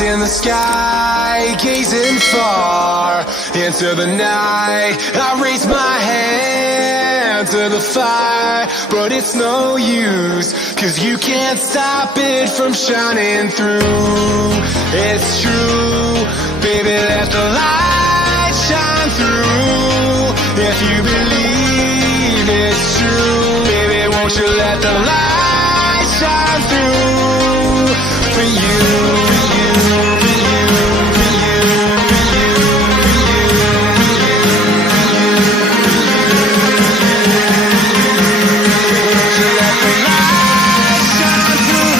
in the sky, gazing far into the night. I raise my hand to the fire, but it's no use, 'cause you can't stop it from shining through. It's true, baby, let the light shine through. If you believe it's true, baby, won't you let the light shine through for you, for you, for you, for you, for you, for you, for you, won't you let the light shine through?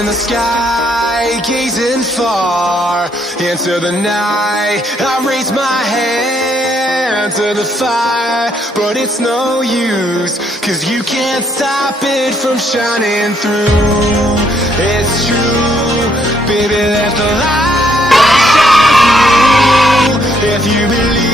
In the sky, gazing far into the night. I raise my hand to the fire, but it's no use, 'cause you can't stop it from shining through. It's true, baby, let the light shine through. If you believe